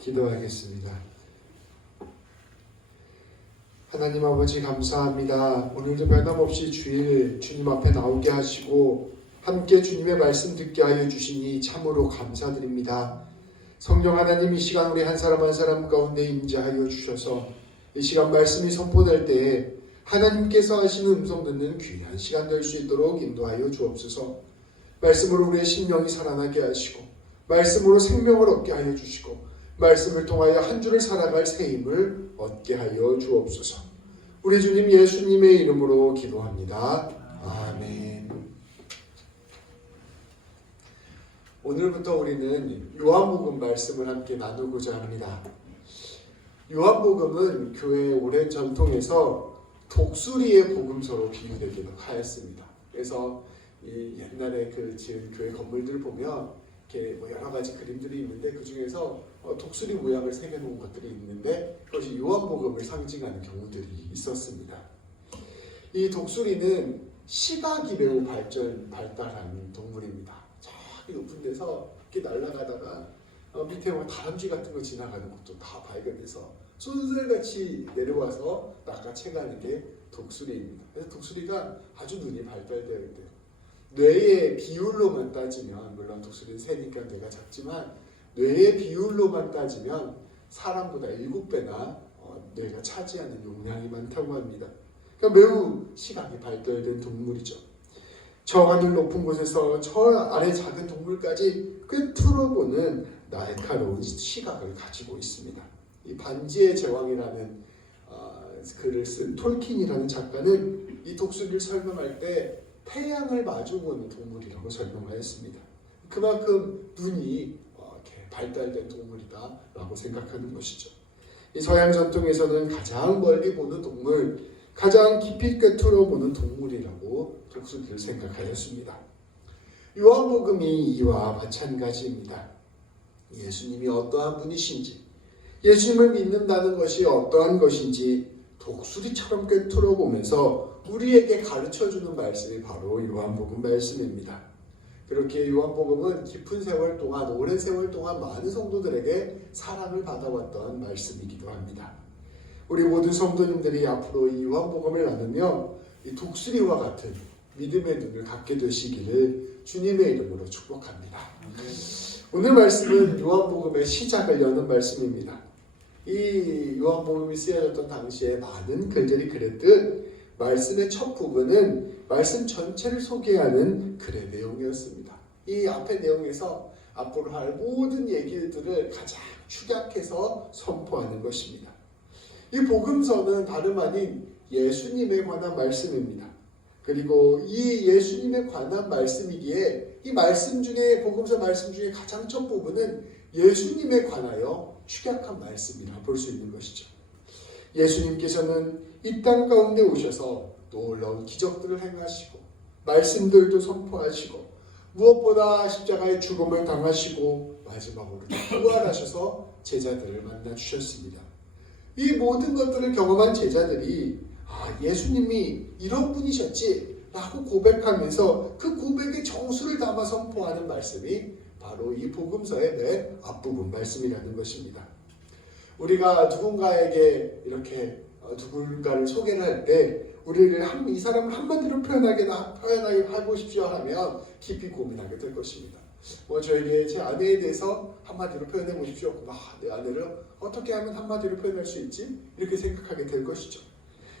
기도하겠습니다. 하나님 아버지 감사합니다. 오늘도 변함없이 주일 주님 앞에 나오게 하시고 함께 주님의 말씀 듣게 하여 주시니 참으로 감사드립니다. 성령 하나님, 이 시간 우리 한 사람 한 사람 가운데 임재하여 주셔서 이 시간 말씀이 선포될 때에 하나님께서 하시는 음성 듣는 귀한 시간 될 수 있도록 인도하여 주옵소서. 말씀으로 우리의 심령이 살아나게 하시고 말씀으로 생명을 얻게 하여 주시고 말씀을 통하여 한 주를 살아갈 새 힘을 얻게 하여 주옵소서. 우리 주님 예수님의 이름으로 기도합니다. 아멘. 오늘부터 우리는 요한복음 말씀을 함께 나누고자 합니다. 요한복음은 교회의 오랜 전통에서 독수리의 복음서로 비유되기도 하였습니다. 그래서 이 옛날에 그 지은 교회 건물들을 보면 이렇게 여러 가지 그림들이 있는데 그 중에서 독수리 모양을 새겨놓은 것들이 있는데 그것이 요한복음을 상징하는 경우들이 있었습니다. 이 독수리는 시각이 매우 발달한 동물입니다. 저기 높은 데서 이렇게 날아가다가 밑에 다람쥐 같은 거 지나가는 것도 다 발견해서 쏜살같이 내려와서 낚아채가는 게 독수리입니다. 그래서 독수리가 아주 눈이 발달되어 있대요. 뇌의 비율로만 따지면, 물론 독수리는 새니까 뇌가 작지만 뇌의 비율로만 따지면 사람보다 7배나 뇌가 차지하는 용량이 많다고 합니다. 그러니까 매우 시각이 발달된 동물이죠. 저 하늘 높은 곳에서 저 아래 작은 동물까지 꿰뚫어 보는 날카로운 시각을 가지고 있습니다. 이 반지의 제왕이라는 글을 쓴 톨킨이라는 작가는 이 독수리를 설명할 때 태양을 마주보는 동물이라고 설명하였습니다. 그만큼 눈이 이렇게 발달된 동물이다라고 생각하는 것이죠. 이 서양 전통에서는 가장 멀리 보는 동물, 가장 깊이 꿰뚫어 보는 동물이라고 독수리를 생각하였습니다. 요한복음이 이와 마찬가지입니다. 예수님이 어떠한 분이신지, 예수님을 믿는다는 것이 어떠한 것인지 독수리처럼 꿰뚫어 보면서 우리에게 가르쳐주는 말씀이 바로 요한복음 말씀입니다. 그렇게 요한복음은 깊은 세월 동안, 오랜 세월 동안 많은 성도들에게 사랑을 받아왔던 말씀이기도 합니다. 우리 모든 성도님들이 앞으로 이 요한복음을 나누며 이 독수리와 같은 믿음의 눈을 갖게 되시기를 주님의 이름으로 축복합니다. 오늘 말씀은 요한복음의 시작을 여는 말씀입니다. 이 요한복음이 쓰여졌던 당시에 많은 글들이 그랬듯 말씀의 첫 부분은 말씀 전체를 소개하는 글의 내용이었습니다. 이 앞의 내용에서 앞으로 할 모든 얘기들을 가장 축약해서 선포하는 것입니다. 이 복음서는 다름 아닌 예수님에 관한 말씀입니다. 그리고 이 예수님에 관한 말씀이기에 이 말씀 중에, 복음서 말씀 중에 가장 첫 부분은 예수님에 관하여 축약한 말씀이라 볼 수 있는 것이죠. 예수님께서는 이 땅 가운데 오셔서 놀라운 기적들을 행하시고 말씀들도 선포하시고 무엇보다 십자가의 죽음을 당하시고 마지막으로 부활하셔서 제자들을 만나 주셨습니다. 이 모든 것들을 경험한 제자들이 예수님이 이런 분이셨지 라고 고백하면서 그 고백의 정수를 담아 선포하는 말씀이 바로 이 복음서의 맨 앞부분 말씀이라는 것입니다. 우리가 누군가에게 이렇게 누군가를 소개를 할 때 우리를 이 사람을 한마디로 표현하게 해보십시오 하면 깊이 고민하게 될 것입니다. 저에게 제 아내에 대해서 한마디로 표현해 보십시오. 내 아내를 어떻게 하면 한마디로 표현할 수 있지? 이렇게 생각하게 될 것이죠.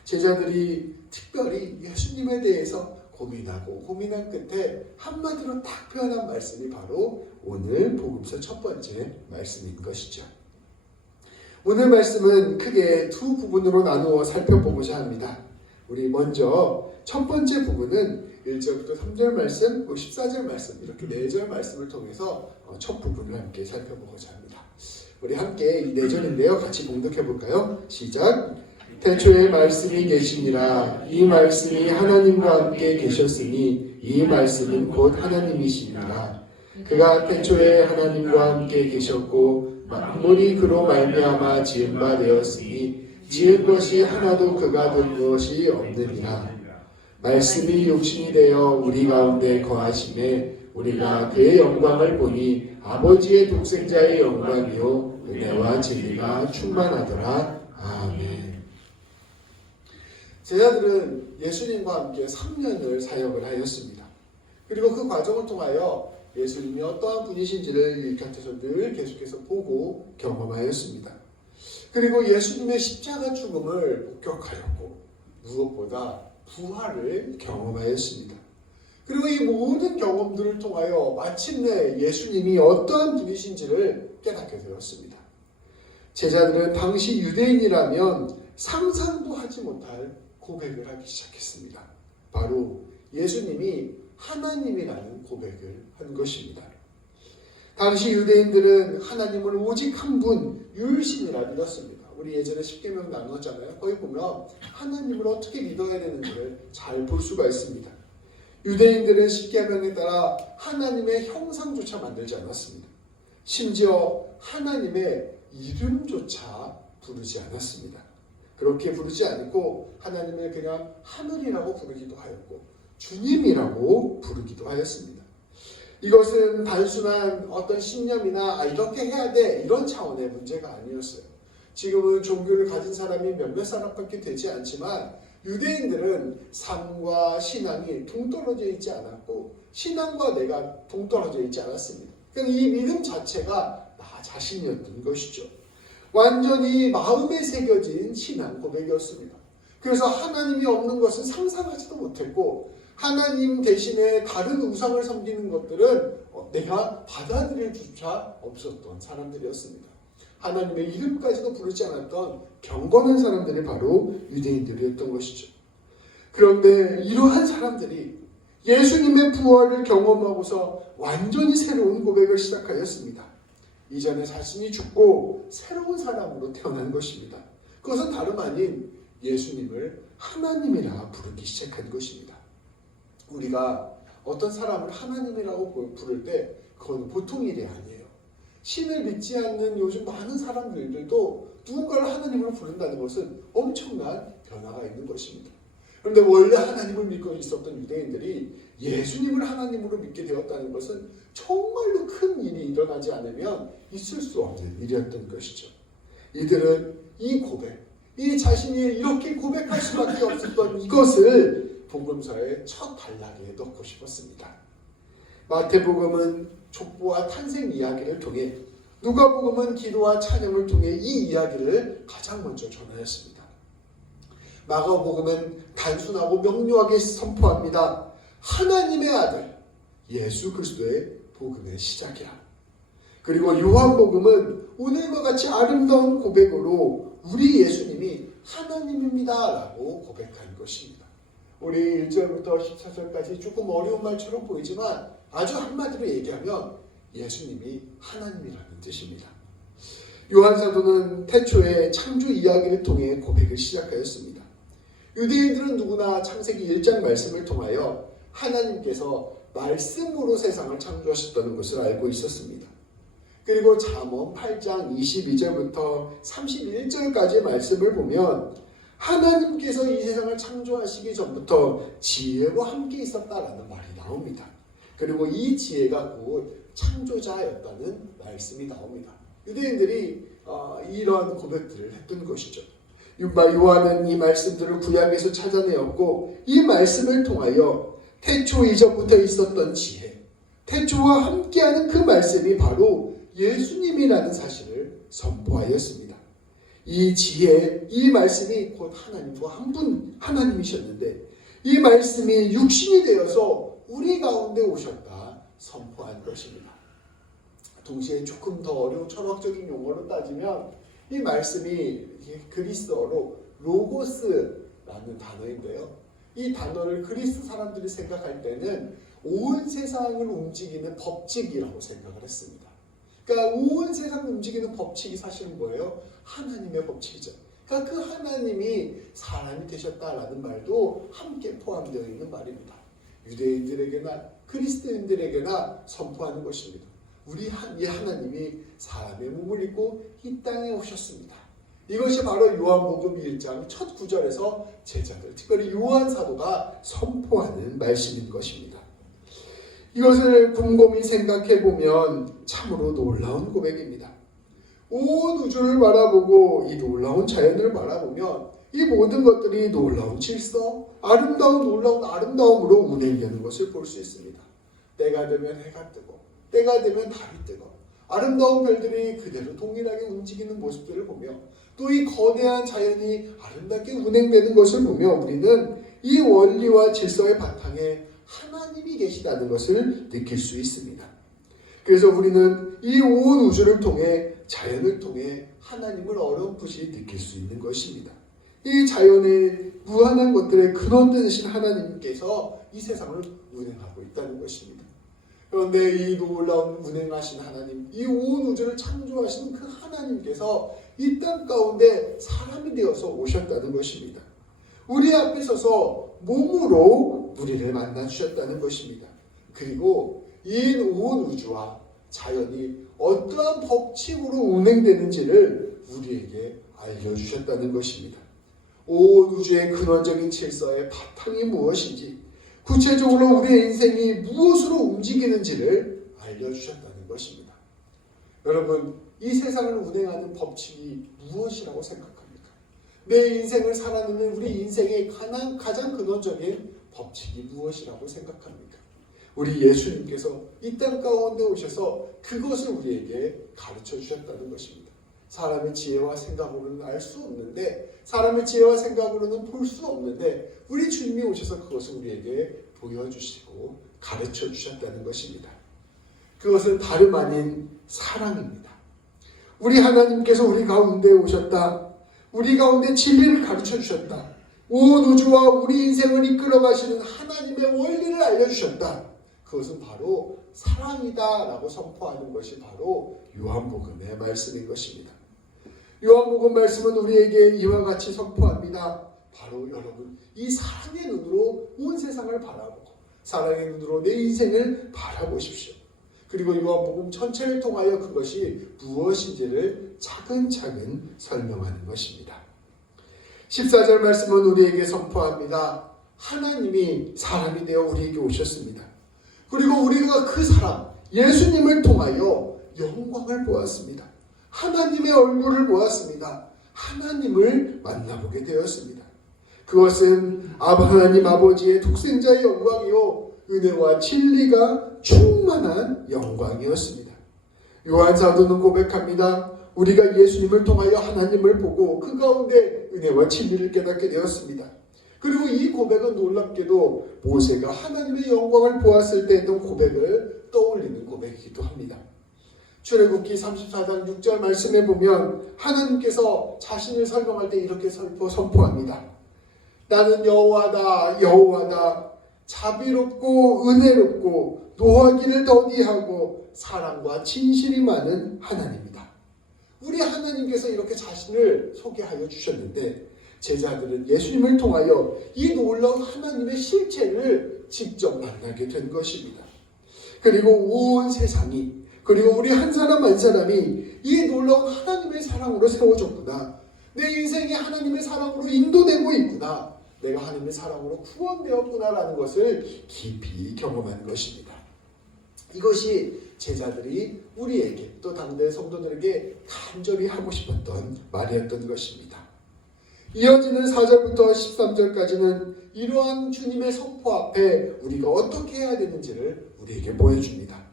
제자들이 특별히 예수님에 대해서 고민한 끝에 한마디로 딱 표현한 말씀이 바로 오늘 복음서 첫 번째 말씀인 것이죠. 오늘 말씀은 크게 두 부분으로 나누어 살펴보고자 합니다. 우리 먼저 첫 번째 부분은 1절부터 3절 말씀, 14절 말씀 이렇게 4절 말씀을 통해서 첫 부분을 함께 살펴보고자 합니다. 우리 함께 이 4절인데요. 같이 봉독해 볼까요? 시작! 태초에 말씀이 계시니라. 이 말씀이 하나님과 함께 계셨으니 이 말씀은 곧 하나님이시니라. 그가 태초에 하나님과 함께 계셨고 만물이 그로 말미암아 지은 바 되었으니 지은 것이 하나도 그가 된 것이 없느니라. 말씀이 육신이 되어 우리 가운데 거하심에 우리가 그의 영광을 보니 아버지의 독생자의 영광이요 은혜와 진리가 충만하더라. 아멘. 제자들은 예수님과 함께 3년을 사역을 하였습니다. 그리고 그 과정을 통하여 예수님이 어떠한 분이신지를 이 곁에서 늘 계속해서 보고 경험하였습니다. 그리고 예수님의 십자가 죽음을 목격하였고 무엇보다 부활을 경험하였습니다. 그리고 이 모든 경험들을 통하여 마침내 예수님이 어떠한 분이신지를 깨닫게 되었습니다. 제자들은 당시 유대인이라면 상상도 하지 못할 고백을 하기 시작했습니다. 바로 예수님이 하나님이라는 고백을 한 것입니다. 당시 유대인들은 하나님을 오직 한 분 유일신이라 믿었습니다. 우리 예전에 십계명 나눴잖아요. 거기 보면 하나님을 어떻게 믿어야 되는지를 잘 볼 수가 있습니다. 유대인들은 십계명에 따라 하나님의 형상조차 만들지 않았습니다. 심지어 하나님의 이름조차 부르지 않았습니다. 그렇게 부르지 않고 하나님을 그냥 하늘이라고 부르기도 하였고 주님이라고 부르기도 하였습니다. 이것은 단순한 어떤 신념이나 이렇게 해야 돼 이런 차원의 문제가 아니었어요. 지금은 종교를 가진 사람이 몇몇 사람밖에 되지 않지만 유대인들은 삶과 신앙이 동떨어져 있지 않았고 신앙과 내가 동떨어져 있지 않았습니다. 그러니까 이 믿음 자체가 나 자신이었던 것이죠. 완전히 마음에 새겨진 신앙 고백이었습니다. 그래서 하나님이 없는 것은 상상하지도 못했고 하나님 대신에 다른 우상을 섬기는 것들은 내가 받아들일 수조차 없었던 사람들이었습니다. 하나님의 이름까지도 부르지 않았던 경건한 사람들이 바로 유대인들이었던 것이죠. 그런데 이러한 사람들이 예수님의 부활을 경험하고서 완전히 새로운 고백을 시작하였습니다. 이전에 자신이 죽고 새로운 사람으로 태어난 것입니다. 그것은 다름 아닌 예수님을 하나님이라 부르기 시작한 것입니다. 우리가 어떤 사람을 하나님이라고 부를 때 그건 보통 일이 아니에요. 신을 믿지 않는 요즘 많은 사람들도 누군가를 하나님으로 부른다는 것은 엄청난 변화가 있는 것입니다. 그런데 원래 하나님을 믿고 있었던 유대인들이 예수님을 하나님으로 믿게 되었다는 것은 정말로 큰 일이 일어나지 않으면 있을 수 없는 일이었던 것이죠. 이들은 이 고백, 이 자신이 이렇게 고백할 수밖에 없었던 이것을 복음서의 첫 단락에 넣고 싶었습니다. 마태복음은 족보와 탄생 이야기를 통해, 누가복음은 기도와 찬양을 통해 이 이야기를 가장 먼저 전하였습니다. 마가복음은 단순하고 명료하게 선포합니다. 하나님의 아들 예수 그리스도의 복음의 시작이라. 그리고 요한복음은 오늘과 같이 아름다운 고백으로 우리 예수님이 하나님입니다 라고 고백한 것입니다. 우리 1절부터 14절까지 조금 어려운 말처럼 보이지만 아주 한마디로 얘기하면 예수님이 하나님이라는 뜻입니다. 요한사도는 태초에 창조 이야기를 통해 고백을 시작하였습니다. 유대인들은 누구나 창세기 1장 말씀을 통하여 하나님께서 말씀으로 세상을 창조하셨다는 것을 알고 있었습니다. 그리고 잠언 8장 22절부터 31절까지의 말씀을 보면 하나님께서 이 세상을 창조하시기 전부터 지혜와 함께 있었다라는 말이 나옵니다. 그리고 이 지혜가 곧 창조자였다는 말씀이 나옵니다. 유대인들이 이런 고백들을 했던 것이죠. 요한은 이 말씀들을 구약에서 찾아내었고 이 말씀을 통하여 태초 이전부터 있었던 지혜, 태초와 함께하는 그 말씀이 바로 예수님이라는 사실을 선포하였습니다. 이 지혜, 이 말씀이 곧 하나님과 한 분 하나님이셨는데 이 말씀이 육신이 되어서 우리 가운데 오셨다 선포한 것입니다. 동시에 조금 더 어려운 철학적인 용어로 따지면 이 말씀이 그리스어로 로고스라는 단어인데요. 이 단어를 그리스 사람들이 생각할 때는 온 세상을 움직이는 법칙이라고 생각을 했습니다. 그러니까 온 세상을 움직이는 법칙이 사실은 뭐예요? 하나님의 법칙이죠. 그러니까 그 하나님이 사람이 되셨다라는 말도 함께 포함되어 있는 말입니다. 유대인들에게나 그리스도인들에게나 선포하는 것입니다. 우리 이 하나님이 사람의 몸을 입고 이 땅에 오셨습니다. 이것이 바로 요한복음 1장 첫 구절에서 제자들, 특별히 요한 사도가 선포하는 말씀인 것입니다. 이것을 곰곰이 생각해 보면 참으로 놀라운 고백입니다. 온 우주를 바라보고 이 놀라운 자연을 바라보면 이 모든 것들이 놀라운 질서, 놀라운 아름다움으로 운행되는 것을 볼 수 있습니다. 때가 되면 해가 뜨고 때가 되면 달이 뜨고 아름다운 별들이 그대로 동일하게 움직이는 모습들을 보며 또 이 거대한 자연이 아름답게 운행되는 것을 보며 우리는 이 원리와 질서의 바탕에 하나님이 계시다는 것을 느낄 수 있습니다. 그래서 우리는 이 온 우주를 통해 자연을 통해 하나님을 어렴풋이 느낄 수 있는 것입니다. 이 자연의 무한한 것들의 근원 되신 하나님께서 이 세상을 운행하고 있다는 것입니다. 그런데 이 놀라운 운행하신 하나님, 이 온 우주를 창조하신 그 하나님께서 이 땅 가운데 사람이 되어서 오셨다는 것입니다. 우리 앞에 서서 몸으로 우리를 만나 주셨다는 것입니다. 그리고 이 온 우주와 자연이 어떠한 법칙으로 운행되는지를 우리에게 알려주셨다는 것입니다. 온 우주의 근원적인 질서의 바탕이 무엇인지, 구체적으로 우리의 인생이 무엇으로 움직이는지를 알려주셨다는 것입니다. 여러분, 이 세상을 운행하는 법칙이 무엇이라고 생각합니까? 내 인생을 살아내는 우리 인생의 가장 근원적인 법칙이 무엇이라고 생각합니까? 우리 예수님께서 이 땅 가운데 오셔서 그것을 우리에게 가르쳐 주셨다는 것입니다. 사람의 지혜와 생각으로는 알 수 없는데, 사람의 지혜와 생각으로는 볼 수 없는데 우리 주님이 오셔서 그것을 우리에게 보여주시고 가르쳐 주셨다는 것입니다. 그것은 다름 아닌 사랑입니다. 우리 하나님께서 우리 가운데 오셨다. 우리 가운데 진리를 가르쳐 주셨다. 온 우주와 우리 인생을 이끌어 가시는 하나님의 원리를 알려주셨다. 그것은 바로 사랑이다 라고 선포하는 것이 바로 요한복음의 말씀인 것입니다. 요한복음 말씀은 우리에게 이와 같이 선포합니다. 바로 여러분, 이 사랑의 눈으로 온 세상을 바라보고 사랑의 눈으로 내 인생을 바라보십시오. 그리고 요한복음 전체를 통하여 그것이 무엇인지를 차근차근 설명하는 것입니다. 14절 말씀은 우리에게 선포합니다. 하나님이 사람이 되어 우리에게 오셨습니다. 그리고 우리가 그 사람 예수님을 통하여 영광을 보았습니다. 하나님의 얼굴을 보았습니다. 하나님을 만나보게 되었습니다. 그것은 하나님 아버지의 독생자의 영광이요 은혜와 진리가 충만한 영광이었습니다. 요한 사도는 고백합니다. 우리가 예수님을 통하여 하나님을 보고 그 가운데 은혜와 진리를 깨닫게 되었습니다. 그리고 이 고백은 놀랍게도 모세가 하나님의 영광을 보았을 때 했던 고백을 떠올리는 고백이기도 합니다. 출애굽기 34장 6절 말씀에 보면 하나님께서 자신을 설명할 때 이렇게 선포합니다. 나는 여호와다 여호와다 자비롭고 은혜롭고 노하기를 더디하고 사랑과 진실이 많은 하나님이다. 우리 하나님께서 이렇게 자신을 소개하여 주셨는데 제자들은 예수님을 통하여 이 놀라운 하나님의 실체를 직접 만나게 된 것입니다. 그리고 온 세상이 그리고 우리 한 사람 한 사람이 이 놀라운 하나님의 사랑으로 세워졌구나. 내 인생이 하나님의 사랑으로 인도되고 있구나. 내가 하나님의 사랑으로 구원되었구나라는 것을 깊이 경험한 것입니다. 이것이 제자들이 우리에게 또 당대 성도들에게 간절히 하고 싶었던 말이었던 것입니다. 이어지는 4절부터 13절까지는 이러한 주님의 선포 앞에 우리가 어떻게 해야 되는지를 우리에게 보여줍니다.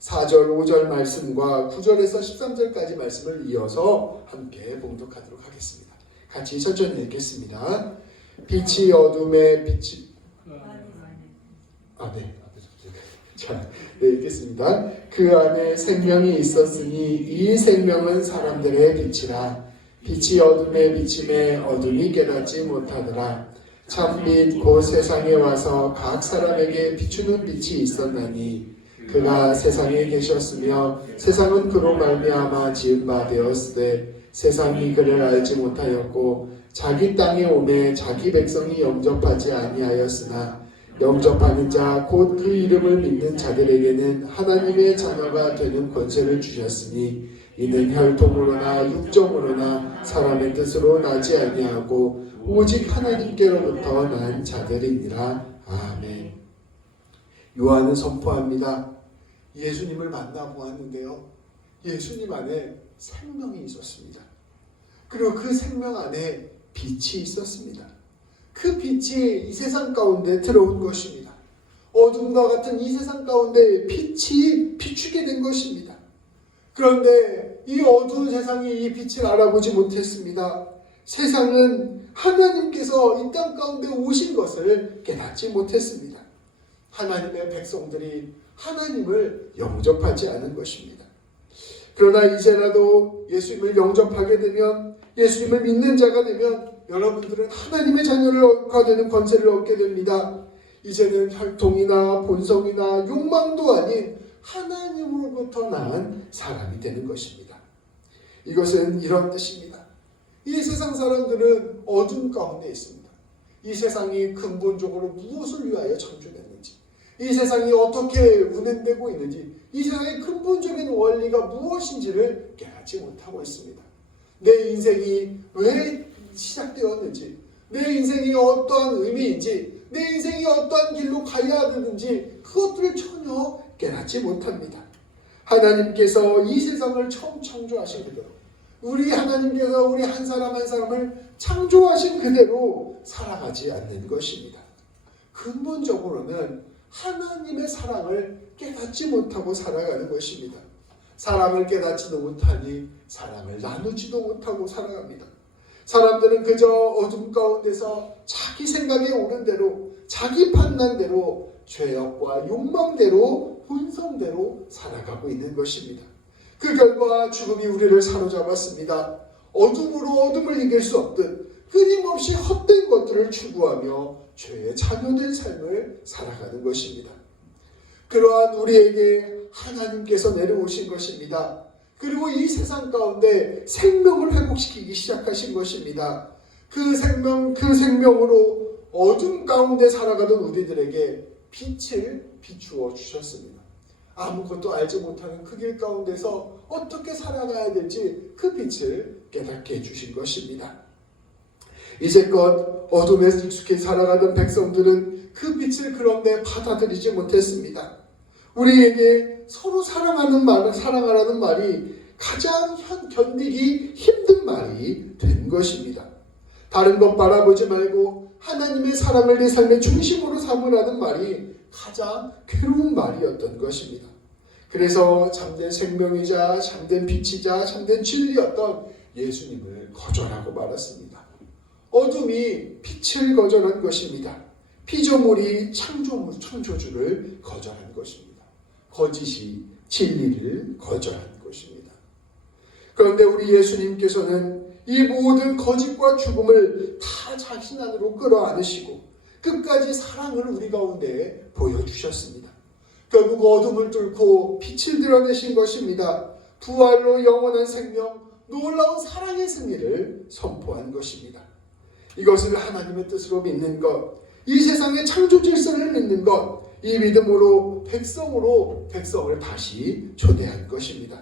4절, 5절 말씀과 9절에서 13절까지 말씀을 이어서 함께 봉독하도록 하겠습니다. 같이 천천히 읽겠습니다. 빛이 어둠에 빛이 읽겠습니다. 그 안에 생명이 있었으니 이 생명은 사람들의 빛이라. 빛이 어둠에 비침에 어둠이 깨닫지 못하더라. 참빛 곧 세상에 와서 각 사람에게 비추는 빛이 있었나니 그가 세상에 계셨으며 세상은 그로 말미암아 지은 바 되었으되 세상이 그를 알지 못하였고 자기 땅에 오매 자기 백성이 영접하지 아니하였으나 영접하는 자 곧 그 이름을 믿는 자들에게는 하나님의 자녀가 되는 권세를 주셨으니 이는 혈통으로나 육정으로나 사람의 뜻으로 나지 아니하고 오직 하나님께로부터 난 자들이니라. 아멘. 요한은 선포합니다. 예수님을 만나보았는데요. 예수님 안에 생명이 있었습니다. 그리고 그 생명 안에 빛이 있었습니다. 그 빛이 이 세상 가운데 들어온 것입니다. 어둠과 같은 이 세상 가운데 빛이 비추게 된 것입니다. 그런데 이 어두운 세상이 이 빛을 알아보지 못했습니다. 세상은 하나님께서 이 땅 가운데 오신 것을 깨닫지 못했습니다. 하나님의 백성들이 하나님을 영접하지 않은 것입니다. 그러나 이제라도 예수님을 영접하게 되면, 예수님을 믿는 자가 되면 여러분들은 하나님의 자녀가 되는 권세를 얻게 됩니다. 이제는 혈통이나 본성이나 욕망도 아닌 하나님으로부터 낳은 사람이 되는 것입니다. 이것은 이런 뜻입니다. 이 세상 사람들은 어둠 가운데 있습니다. 이 세상이 근본적으로 무엇을 위하여 창조됐는지, 이 세상이 어떻게 운행되고 있는지, 이 세상의 근본적인 원리가 무엇인지를 깨닫지 못하고 있습니다. 내 인생이 왜 시작되었는지, 내 인생이 어떠한 의미인지, 내 인생이 어떠한 길로 가야 되는지 그것들을 전혀 깨닫지 못합니다. 하나님께서 이 세상을 처음 창조하신 그대로, 우리 하나님께서 우리 한 사람 한 사람을 창조하신 그대로 살아가지 않는 것입니다. 근본적으로는 하나님의 사랑을 깨닫지 못하고 살아가는 것입니다. 사랑을 깨닫지도 못하니 사랑을 나누지도 못하고 살아갑니다. 사람들은 그저 어둠 가운데서 자기 생각에 오른 대로, 자기 판단대로, 죄악과 욕망대로, 본성대로 살아가고 있는 것입니다. 그 결과 죽음이 우리를 사로잡았습니다. 어둠으로 어둠을 이길 수 없듯 끊임없이 헛된 것들을 추구하며 죄의 자녀된 삶을 살아가는 것입니다. 그러한 우리에게 하나님께서 내려오신 것입니다. 그리고 이 세상 가운데 생명을 회복시키기 시작하신 것입니다. 그 생명으로 어둠 가운데 살아가던 우리들에게 빛을 비추어 주셨습니다. 아무것도 알지 못하는 그 길 가운데서 어떻게 살아가야 될지 그 빛을 깨닫게 해주신 것입니다. 이제껏 어둠에 익숙해 살아가던 백성들은 그 빛을 그런데 받아들이지 못했습니다. 우리에게 서로 사랑하라는 말이 가장 견디기 힘든 말이 된 것입니다. 다른 것 바라보지 말고 하나님의 사랑을 내 삶의 중심으로 삼으라는 말이 가장 괴로운 말이었던 것입니다. 그래서 참된 생명이자 참된 빛이자 참된 진리였던 예수님을 거절하고 말았습니다. 어둠이 빛을 거절한 것입니다. 피조물이 창조주를 거절한 것입니다. 거짓이 진리를 거절한 것입니다. 그런데 우리 예수님께서는 이 모든 거짓과 죽음을 다 자신 안으로 끌어안으시고 끝까지 사랑을 우리 가운데 보여주셨습니다. 결국 어둠을 뚫고 빛을 드러내신 것입니다. 부활로 영원한 생명, 놀라운 사랑의 승리를 선포한 것입니다. 이것을 하나님의 뜻으로 믿는 것, 이 세상의 창조 질서를 믿는 것, 이 믿음으로 백성을 다시 초대한 것입니다.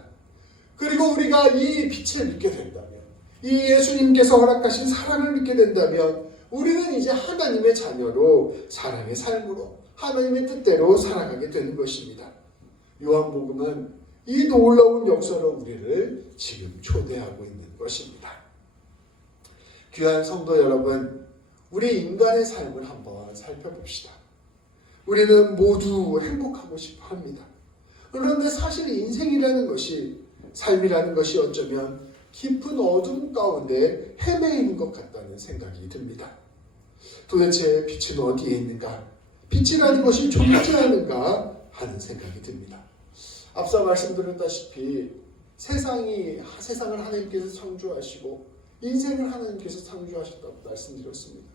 그리고 우리가 이 빛을 믿게 된다면, 이 예수님께서 허락하신 사랑을 믿게 된다면 우리는 이제 하나님의 자녀로 사랑의 삶으로 하나님의 뜻대로 살아가게 되는 것입니다. 요한복음은 이 놀라운 역사로 우리를 지금 초대하고 있는 것입니다. 귀한 성도 여러분, 우리 인간의 삶을 한번 살펴봅시다. 우리는 모두 행복하고 싶어 합니다. 그런데 사실 인생이라는 것이, 삶이라는 것이 어쩌면 깊은 어둠 가운데 헤매이는 것 같다는 생각이 듭니다. 도대체 빛은 어디에 있는가? 빛이라는 것이 존재하는가 하는 생각이 듭니다. 앞서 말씀드렸다시피 세상을 하나님께서 창조하시고 인생을 하나님께서 창조하셨다고 말씀드렸습니다.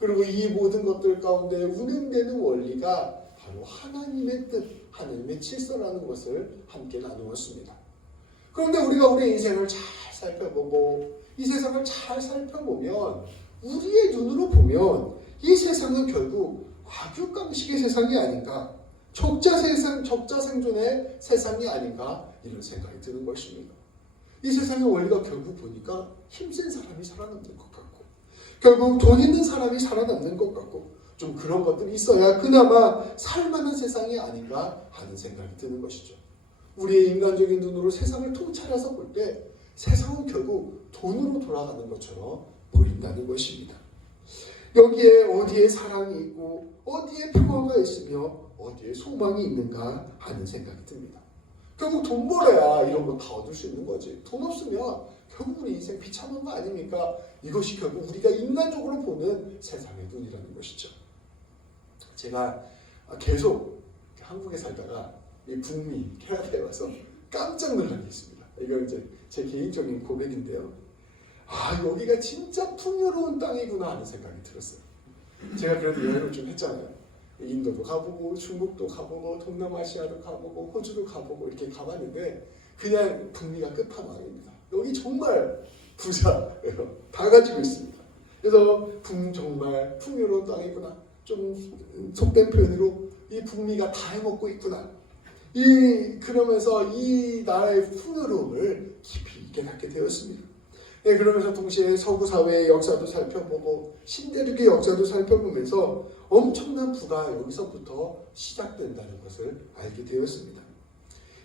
그리고 이 모든 것들 가운데 운행되는 원리가 바로 하나님의 뜻, 하나님의 질서라는 것을 함께 나누었습니다. 그런데 우리가 우리 인생을 잘 살펴보고 이 세상을 잘 살펴보면, 우리의 눈으로 보면 이 세상은 결국 과교깡식의 세상이 아닌가, 적자 생존의 세상이 아닌가, 이런 생각이 드는 것입니다. 이 세상의 원리가 결국 보니까 힘센 사람이 살아남는 것 같고, 결국 돈 있는 사람이 살아남는 것 같고, 좀 그런 것들이 있어야 그나마 살만한 세상이 아닌가 하는 생각이 드는 것이죠. 우리의 인간적인 눈으로 세상을 통찰해서 볼 때 세상은 결국 돈으로 돌아가는 것처럼 보인다는 것입니다. 여기에 어디에 사랑이 있고 어디에 평화가 있으며 어디에 소망이 있는가 하는 생각이 듭니다. 결국 돈 벌어야 이런 거 다 얻을 수 있는 거지. 돈 없으면 결국 우리 인생 비참한 거 아닙니까? 이것이 결국 우리가 인간적으로 보는 세상의 눈이라는 것이죠. 제가 계속 한국에 살다가 이 북미 캐나다에 와서 깜짝 놀란 게 있습니다. 이건 이제 제 개인적인 고백인데요. 여기가 진짜 풍요로운 땅이구나 하는 생각이 들었어요. 제가 그래도 여행을 좀 했잖아요. 인도도 가보고 중국도 가보고 동남아시아도 가보고 호주도 가보고 이렇게 가봤는데 그냥 북미가 끝판왕입니다. 여기 정말 부자예요. 다 가지고 있습니다. 그래서 정말 풍요로운 땅이구나. 좀 속된 표현으로 이 북미가 다 해먹고 있구나. 그러면서 이 나라의 풍요로움을 깊이 깨닫게 되었습니다. 네, 그러면서 동시에 서구 사회의 역사도 살펴보고 신대륙의 역사도 살펴보면서 엄청난 부가 여기서부터 시작된다는 것을 알게 되었습니다.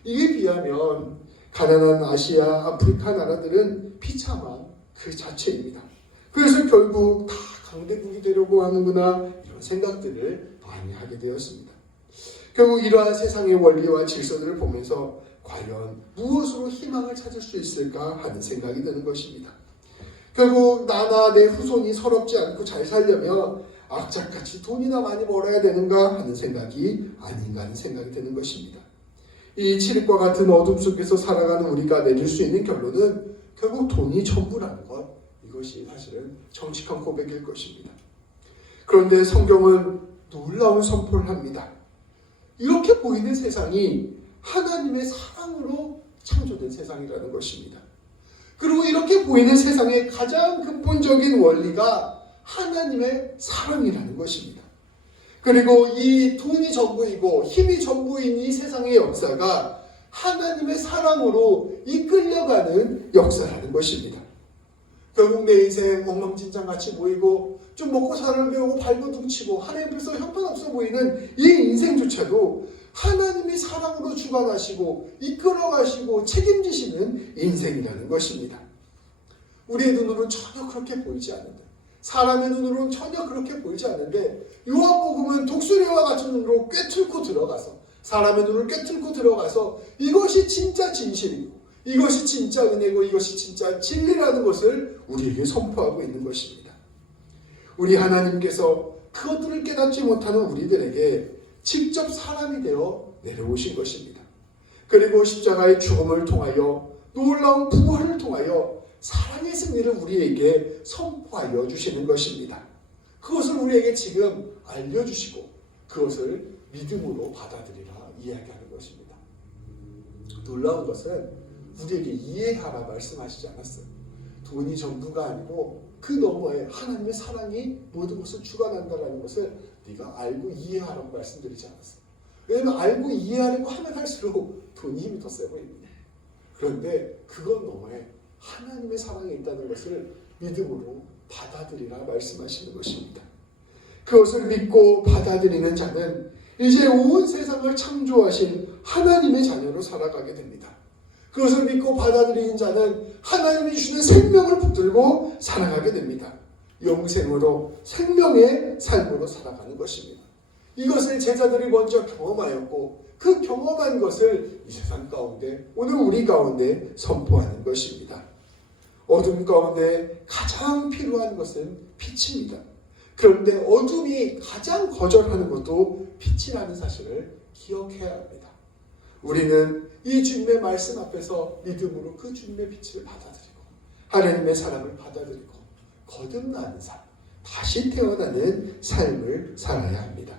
이에 비하면 가난한 아시아, 아프리카 나라들은 비참한 그 자체입니다. 그래서 결국 다 강대국이 되려고 하는구나 이런 생각들을 많이 하게 되었습니다. 결국 이러한 세상의 원리와 질서들을 보면서 과연 무엇으로 희망을 찾을 수 있을까 하는 생각이 드는 것입니다. 결국 나나 내 후손이 서럽지 않고 잘 살려면 악착같이 돈이나 많이 벌어야 되는가 하는 생각이 아닌가 하는 생각이 드는 것입니다. 이 칠흑과 같은 어둠 속에서 살아가는 우리가 내릴 수 있는 결론은 결국 돈이 전부라는 것, 이것이 사실은 정직한 고백일 것입니다. 그런데 성경은 놀라운 선포를 합니다. 이렇게 보이는 세상이 하나님의 사랑으로 창조된 세상이라는 것입니다. 그리고 이렇게 보이는 세상의 가장 근본적인 원리가 하나님의 사랑이라는 것입니다. 그리고 이 돈이 전부이고 힘이 전부인 이 세상의 역사가 하나님의 사랑으로 이끌려가는 역사라는 것입니다. 결국 내 인생 엉망진창같이 보이고 좀 먹고 살려고 발버둥치고 하나님께서 형편없어 보이는 이 인생조차도 하나님이 사랑으로 주관하시고 이끌어가시고 책임지시는 인생이라는 것입니다. 우리의 눈으로는 전혀 그렇게 보이지 않는데, 사람의 눈으로는 전혀 그렇게 보이지 않는데 요한복음은 독수리와 같은 눈으로 꿰뚫고 들어가서 사람의 눈을 꿰뚫고 들어가서 이것이 진짜 진실이고 이것이 진짜 은혜고 이것이 진짜 진리라는 것을 우리에게 선포하고 있는 것입니다. 우리 하나님께서 그것들을 깨닫지 못하는 우리들에게 직접 사람이 되어 내려오신 것입니다. 그리고 십자가의 죽음을 통하여 놀라운 부활을 통하여 사랑의 승리를 우리에게 선포하여 주시는 것입니다. 그것을 우리에게 지금 알려주시고 그것을 믿음으로 받아들이라 이야기하는 것입니다. 놀라운 것은 우리에게 이해하라 말씀하시지 않았어요. 돈이 전부가 아니고 그 너머에 하나님의 사랑이 모든 것을 주관한다는 것을 네가 알고 이해하라고 말씀드리지 않았어요. 왜냐하면 알고 이해하려고 하면 할수록 돈이 힘이 더 세 보입니다. 그런데 그건 너머에 하나님의 사랑이 있다는 것을 믿음으로 받아들이라 말씀하시는 것입니다. 그것을 믿고 받아들이는 자는 이제 온 세상을 창조하신 하나님의 자녀로 살아가게 됩니다. 그것을 믿고 받아들이는 자는 하나님이 주시는 생명을 붙들고 살아가게 됩니다. 영생으로 생명의 삶으로 살아가는 것입니다. 이것을 제자들이 먼저 경험하였고 그 경험한 것을 이 세상 가운데 오늘 우리 가운데 선포하는 것입니다. 어둠 가운데 가장 필요한 것은 빛입니다. 그런데 어둠이 가장 거절하는 것도 빛이라는 사실을 기억해야 합니다. 우리는 이 주님의 말씀 앞에서 믿음으로 그 주님의 빛을 받아들이고 하나님의 사랑을 받아들이고 거듭나는 삶, 다시 태어나는 삶을 살아야 합니다.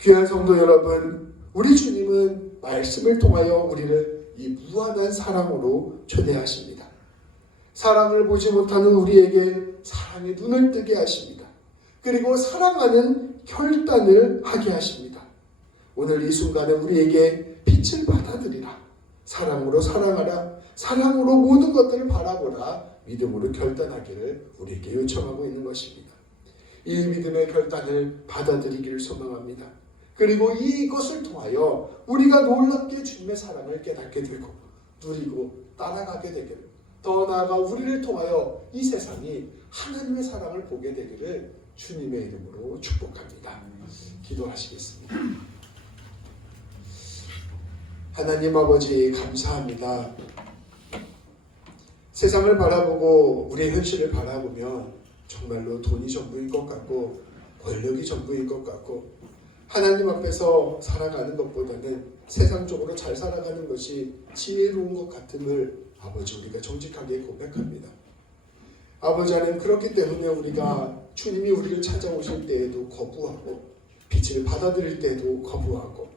귀한 성도 여러분, 우리 주님은 말씀을 통하여 우리를 이 무한한 사랑으로 초대하십니다. 사랑을 보지 못하는 우리에게 사랑의 눈을 뜨게 하십니다. 그리고 사랑하는 결단을 하게 하십니다. 오늘 이 순간에 우리에게 빛을 받아들이라. 사랑으로 사랑하라. 사랑으로 모든 것들을 바라보라. 믿음으로 결단하기를 우리에게 요청하고 있는 것입니다. 이 믿음의 결단을 받아들이기를 소망합니다. 그리고 이것을 통하여 우리가 놀랍게 주님의 사랑을 깨닫게 되고 누리고 따라가게 되기를, 더 나아가 우리를 통하여 이 세상이 하나님의 사랑을 보게 되기를 주님의 이름으로 축복합니다. 기도하시겠습니다. 하나님 아버지 감사합니다. 세상을 바라보고 우리의 현실을 바라보면 정말로 돈이 전부인 것 같고 권력이 전부인 것 같고 하나님 앞에서 살아가는 것보다는 세상적으로 잘 살아가는 것이 지혜로운 것 같음을 아버지 우리가 정직하게 고백합니다. 아버지 하나님, 그렇기 때문에 우리가 주님이 우리를 찾아오실 때에도 거부하고 빛을 받아들일 때에도 거부하고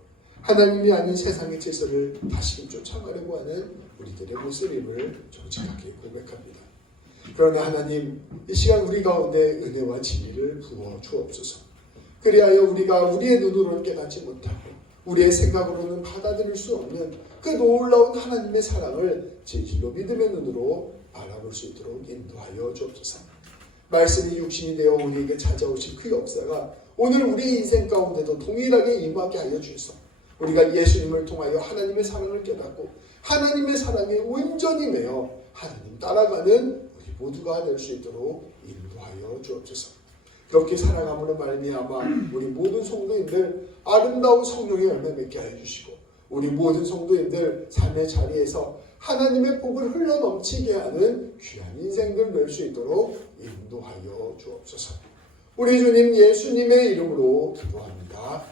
하나님이 아닌 세상의 질서를 다시금 쫓아가려고 하는 우리들의 모습임을 정직하게 고백합니다. 그러나 하나님, 이 시간 우리 가운데 은혜와 진리를 부어 주옵소서. 그리하여 우리가 우리의 눈으로는 깨닫지 못하고 우리의 생각으로는 받아들일 수 없는 그 놀라운 하나님의 사랑을 진실로 믿음의 눈으로 바라볼 수 있도록 인도하여 주옵소서. 말씀이 육신이 되어 우리에게 찾아오신 그 역사가 오늘 우리 인생 가운데도 동일하게 임하게 하여 주소서. 우리가 예수님을 통하여 하나님의 사랑을 깨닫고 하나님의 사랑에 온전히 매여 하나님 따라가는 우리 모두가 될 수 있도록 인도하여 주옵소서. 그렇게 살아감으로 말미암아 우리 모든 성도님들 아름다운 성령의 열매 맺게 하여 주시고 우리 모든 성도님들 삶의 자리에서 하나님의 복을 흘러넘치게 하는 귀한 인생들 낼 수 있도록 인도하여 주옵소서. 우리 주님 예수님의 이름으로 기도합니다.